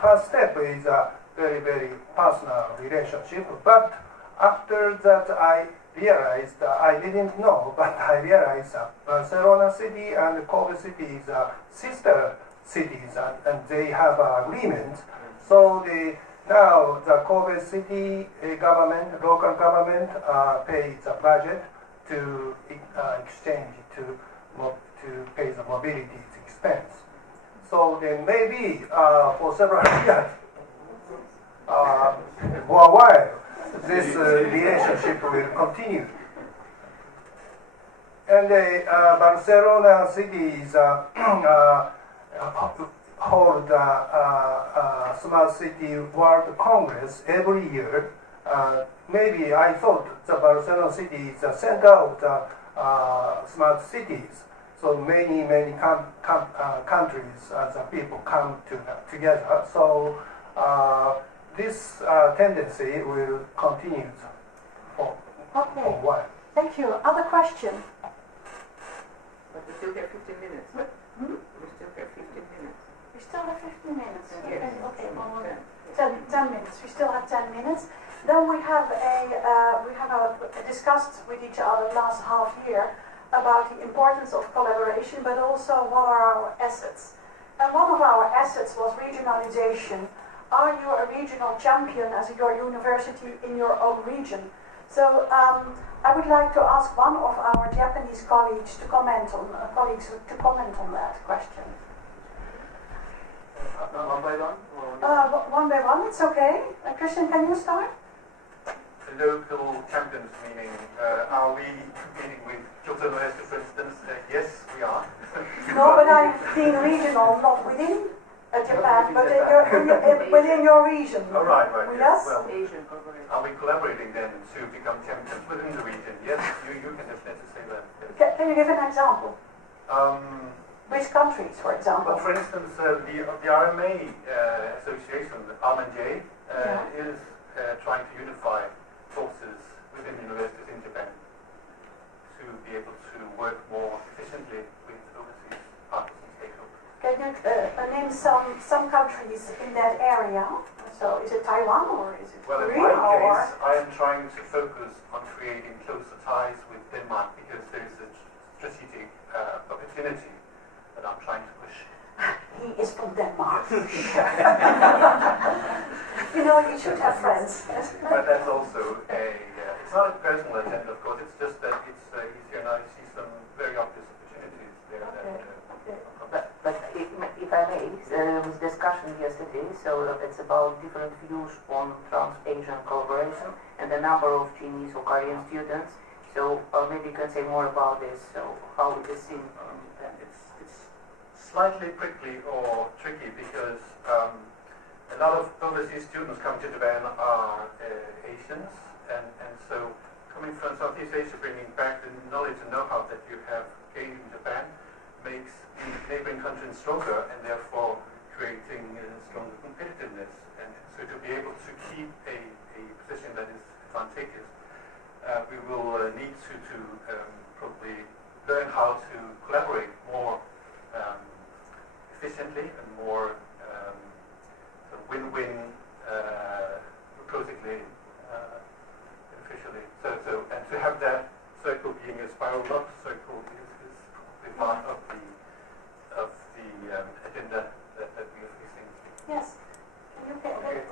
first step is a very, very personal relationship. But after that, I realized, I didn't know, but I realized that Barcelona city and Kobe city is sister cities, and they have agreement. So now the Kobe city government, local government, pays a budget to exchange to pay the mobility expense. So then maybe for several years, for a while, this relationship will continue. And Barcelona city is hold Smart City World Congress every year. Maybe I thought the Barcelona city is the center of the smart cities. So many countries, the people come together. So this tendency will continue for a while. Thank you. Other question? But we still have 15 minutes. Hmm? We still have 15 minutes. We still have 15 minutes. Yes. Okay. Well, Yeah. 10 minutes. We still have 10 minutes. Then we have discussed with each other last half year about the importance of collaboration, but also what are our assets. And one of our assets was regionalization. Are you a regional champion as your university in your own region? So I would like to ask one of our Japanese colleagues to comment on that question. One by one? One by one, it's okay. Kristian, can you start? The local champions, meaning are we competing with Kyoto University, for instance? Yes, we are. No, but I'm being regional, not within Japan, but within your region. Oh, right. Yes? Well, Asian corporation. are we collaborating then to become champions within the region? Yes, you can definitely say that. Yes. Can you give an example? Um, Which countries, for example? Well, for instance, the RMA association, the RMA, is trying to unify forces within universities in Japan to be able to work more efficiently with overseas partners and stakeholders. Can you name some countries in that area? So is it Taiwan or is it Well, in Korea? my Or case, I am trying to focus on creating closer ties with Denmark because there is a strategic opportunity that I'm trying to push. he is from Denmark. You know, you should have friends. But that's also it's not a personal agenda, of course, it's just that it's easier now to see some very obvious opportunities there. But if I may, there was discussion yesterday, so it's about different views on Trans-Asian collaboration and the number of Chinese or Korean students. So maybe you can say more about this, so how it is seen. It's slightly prickly or tricky because a lot of overseas students coming to Japan are Asians, and so coming from Southeast Asia, bringing back the knowledge and know-how that you have gained in Japan makes the neighboring countries stronger and therefore creating stronger competitiveness. And so to be able to keep a position that is advantageous, we will need to probably learn how to collaborate more efficiently and more win-win politically beneficially. So and to have that circle being a spiral not circle is probably part of the agenda that we are facing. Yes. Can you get Okay.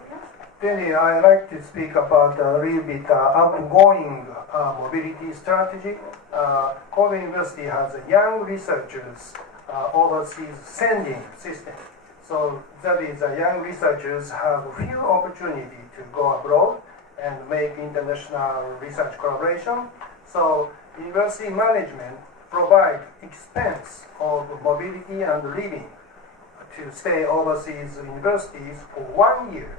Then I'd like to speak about a little bit ongoing mobility strategy. Kobe University has a young researchers overseas sending system. So that is, young researchers have few opportunity to go abroad and make international research collaboration. So university management provide expense of mobility and living to stay overseas universities for 1 year.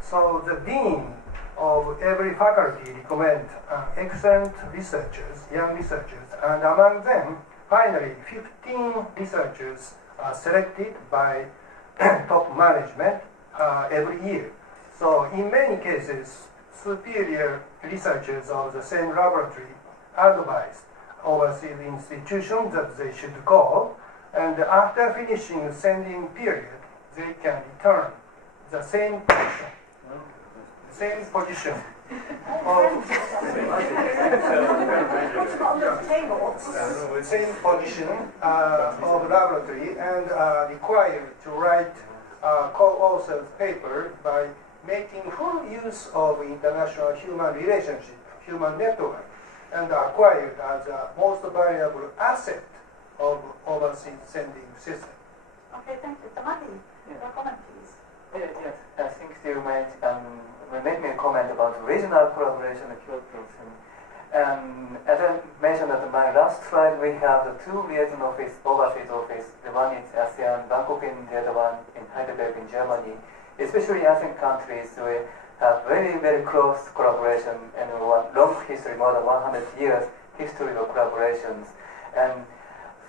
So the dean of every faculty recommend excellent researchers, young researchers, and among them, finally, 15 researchers are selected by top management every year. So in many cases, superior researchers of the same laboratory advise overseas institutions that they should go, and after finishing the sending period, they can return the same position. Same position. Same position of laboratory and required to write co-authored paper by making full use of international human relationship, human network, and acquired as a most valuable asset of overseas sending system. Okay, thank you. Tamaki, your comment, please. Yes, I think you might make me a comment about regional collaboration in Kyoto. As I mentioned at my last slide, we have the two liaison office, overseas office. The one is ASEAN, Bangkok, and the other one in Heidelberg in Germany. Especially ASEAN countries, we have very, very close collaboration and long history, more than 100 years history of collaborations. And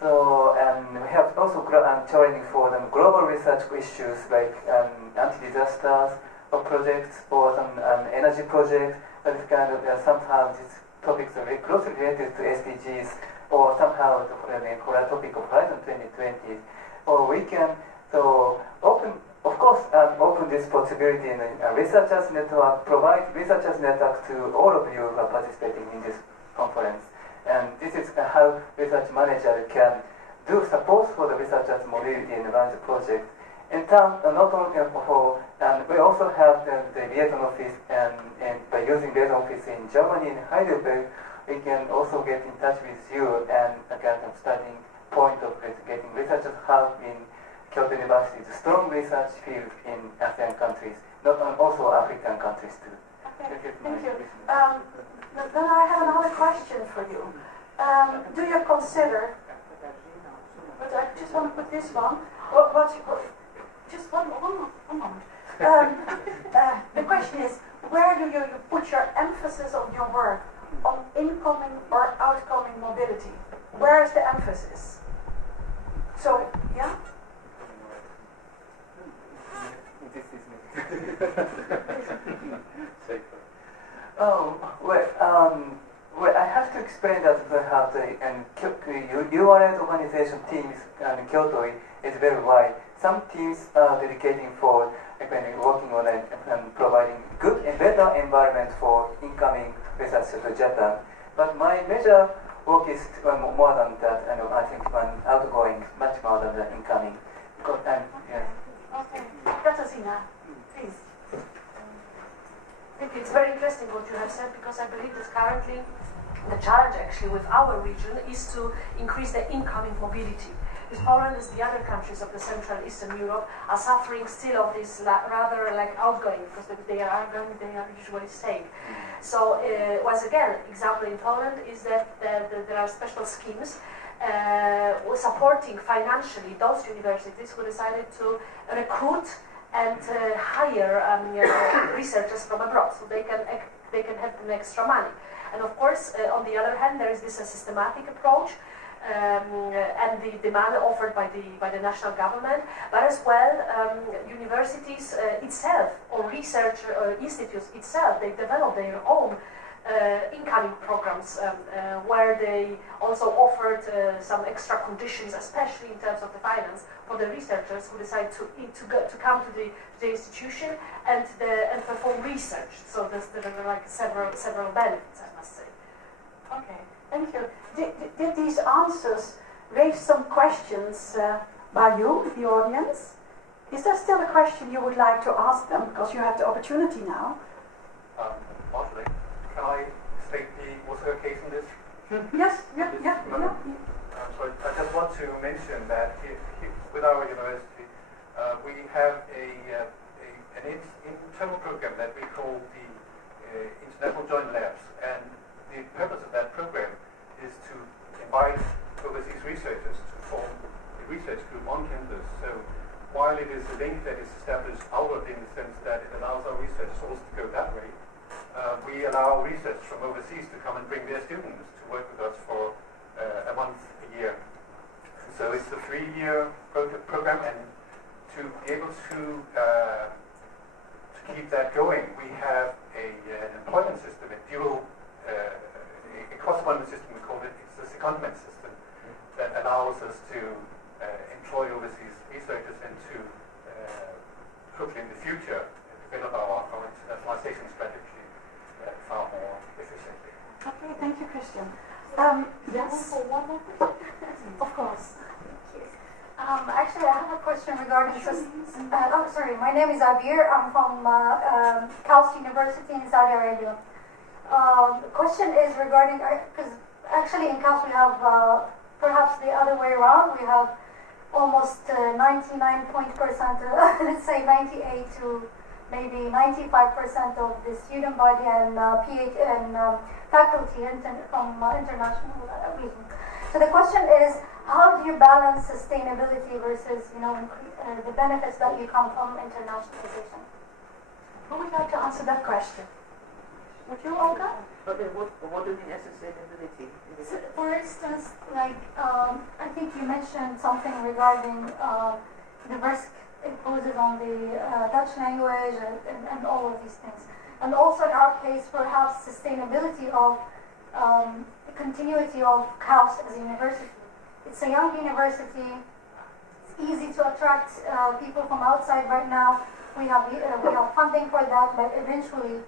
So we have also training for them global research issues like anti-disasters or projects or some energy projects. That is kind of sometimes these topics are very closely related to SDGs or somehow the topic of Horizon 2020. Or we can open this possibility in a researchers network, provide researchers network to all of you who are participating in this conference. And this is how research manager can do support for the researchers' mobility and run the project. In terms, not only for, we also have the liaison office, and by using liaison office in Germany, in Heidelberg, we can also get in touch with you and again, starting point of getting researchers help in Kyoto University's strong research field in ASEAN countries, not also African countries too. Okay, thank you. Then I have another question for you. Do you consider, but I just want to put this one, just one moment. The question is, where do you put your emphasis of your work? On incoming or outgoing mobility? Where is the emphasis? So, yeah? Well, I have to explain that we have the URL organization teams in Kyoto is very wide. Some teams are dedicating for working on and providing good and better environment for incoming researchers to Japan. But my major work is more than that, and I think outgoing much more than the incoming. Okay. Katarzyna, please. I think it's very interesting what you have said, because I believe that currently the challenge actually with our region is to increase the incoming mobility. Because Poland, as the other countries of the Central Eastern Europe, are suffering still of this rather like outgoing, because they are outgoing, they are usually staying. So once again, example in Poland is that there are special schemes supporting financially those universities who decided to recruit and hire researchers from abroad, so they can have an extra money. And of course, on the other hand, there is this systematic approach and the demand offered by the national government, but as well universities itself or research institutes itself, they develop their own incoming programs where they also offered some extra conditions, especially in terms of the finance, for the researchers who decide to come to the institution and perform research. So there are like several benefits, I must say. Okay, thank you. Did these answers raise some questions by you, the audience? Is there still a question you would like to ask them, because you have the opportunity now? Marjolein, can I state the Osaka case in this? Yes, yeah. So I just want to mention that with our university, we have an internal program that we call the International Joint Labs, and the purpose of that program is to invite overseas researchers to form a research group on campus. So while it is a link that is established outwardly in the sense that it allows our researchers also to go that way, we allow researchers from overseas to come and bring their students to work with us for a month, a year. So it's a 3-year program, and to be able to keep that going, we have an employment system, a dual a correspondence system, we call it. It's a secondment system that allows us to employ overseas researchers and to hopefully in the future develop our internationalization strategy far more efficiently. Okay, thank you, Kristian. Yes? Of course. Actually, I have a question regarding my name is Abir. I'm from KAUST University in Saudi Arabia. The question is regarding, because actually in KAUST we have perhaps the other way around. We have almost 99%, let's say 98 to maybe 95% of the student body and faculty from international region. So the question is, how do you balance sustainability versus, the benefits that you come from internationalization? Who would like to answer that question? Would you, Olga? But then what do you mean as sustainability? So, for instance, like I think you mentioned something regarding the risk it poses on the Dutch language and all of these things. And also in our case, perhaps sustainability of the continuity of KAUST as a university. It's a young university. It's easy to attract people from outside right now. We have funding for that, but eventually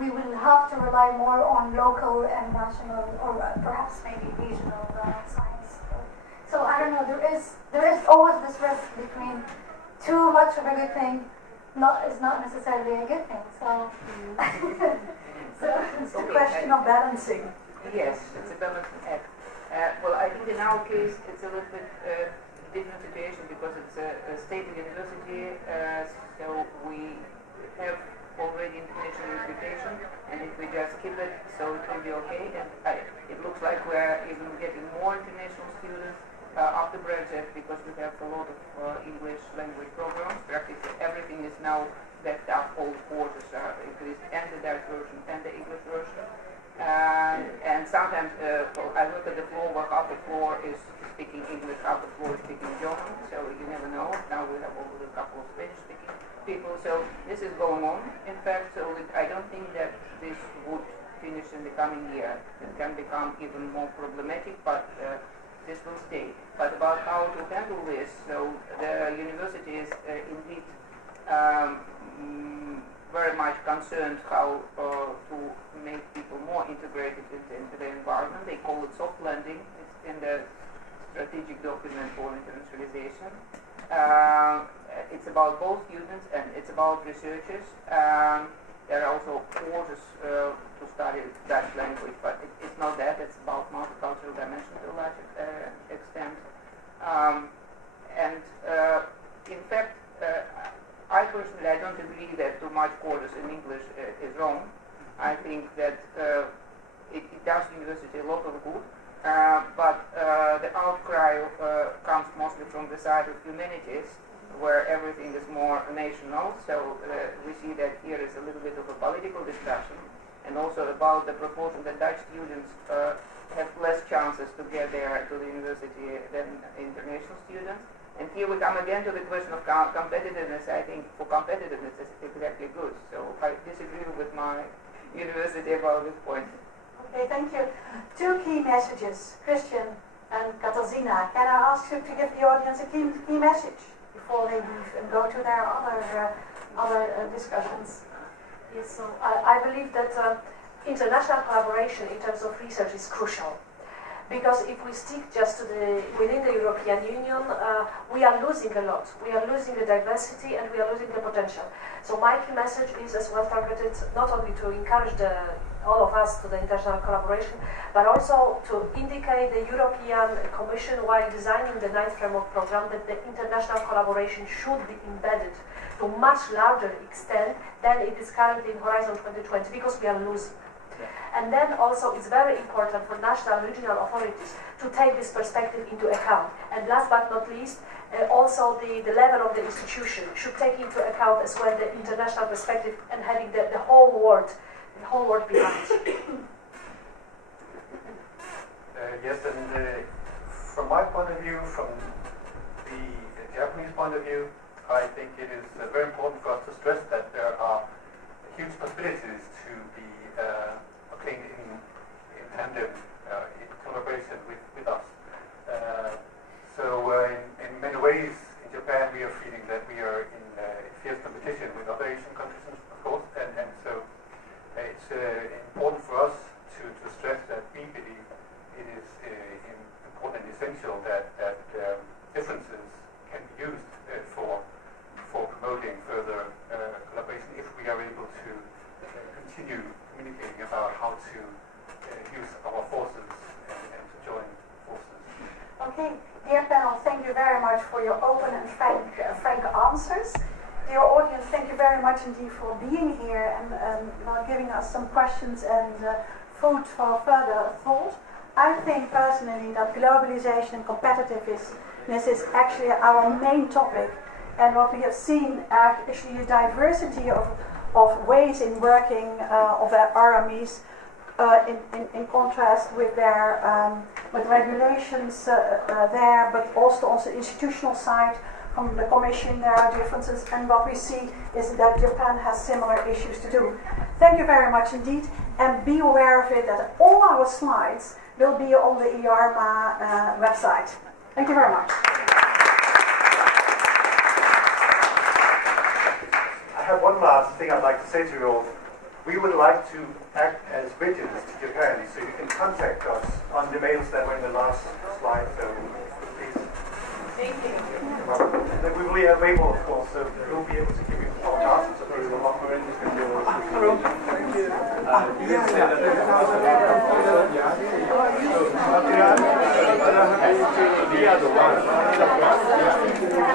we will have to rely more on local and national, or perhaps maybe regional science. So I don't know. There is always this risk between too much of a good thing is not necessarily a good thing. So, It's a question of balancing. Yes, it's a balancing act. Well, I think in our case it's a little bit different situation because it's a state university, so we have already international reputation, and if we just keep it, so it will be okay. And it looks like we're even getting more international students after Brexit because we have a lot of English language programs. Practically everything is now backed up. All courses are increased, and the Dutch version and the English version. And sometimes I look at the floor where half the floor is speaking English, half the floor is speaking German, so you never know. Now we have also a couple of Spanish-speaking people, so this is going on. In fact, so I don't think that this would finish in the coming year. It can become even more problematic, but this will stay. But about how to handle this, so the university is indeed very much concerned how to make people more integrated into the environment. They call it soft landing. It's in the strategic document for internationalization. It's about both students and it's about researchers. There are also courses to study Dutch language, but it's not that. It's about multicultural dimension to a large extent. In fact, I personally, I don't agree that too much courses in English is wrong. I think that it does university a lot of good, but the outcry comes mostly from the side of humanities, where everything is more national. So we see that here is a little bit of a political discussion, and also about the proportion that Dutch students have less chances to get there to the university than international students. And here we come again to the question of competitiveness. I think for competitiveness is exactly good. So I disagree with my university about this point. Okay, thank you. Two key messages, Kristian and Katarzyna. Can I ask you to give the audience a key message before they leave and go to their other discussions? Yes, so I believe that international collaboration in terms of research is crucial. Because if we stick just to within the European Union, we are losing a lot. We are losing the diversity and we are losing the potential. So my key message is as well targeted not only to encourage all of us to the international collaboration, but also to indicate the European Commission while designing the 9th framework program that the international collaboration should be embedded to a much larger extent than it is currently in Horizon 2020, because we are losing. And then also it's very important for national and regional authorities to take this perspective into account. And last but not least, also the level of the institution should take into account as well the international perspective and having the whole world behind. Yes, and from my point of view, from the Japanese point of view, I think it is very important for us to stress that there are huge possibilities to be obtained in tandem, in collaboration with us. In many ways, in Japan, we are feeling that we are in fierce competition with other Asian countries, of course, and so it's important for us to stress that we believe it is important and essential that differences can be used for promoting further collaboration if we are able to continue communicating about how to use our forces and to join forces. Okay, dear panel, thank you very much for your open and frank answers. Dear audience, thank you very much indeed for being here and giving us some questions and food for further thought. I think personally that globalization and competitiveness is actually our main topic, and what we have seen actually the diversity of of ways in working of their RMAs in contrast with their with regulations there, but also on the institutional side. From the Commission, there are differences, and what we see is that Japan has similar issues to do. Thank you very much indeed, and be aware of it that all our slides will be on the EARMA website. Thank you very much. I have one last thing I'd like to say to you all. We would like to act as bridges to Japan, so you can contact us on the mails that were in the last slide. So please. Thank you. Then we will be available, of course, so we'll be able to give you more answers if there's a lot more interesting. Thank you.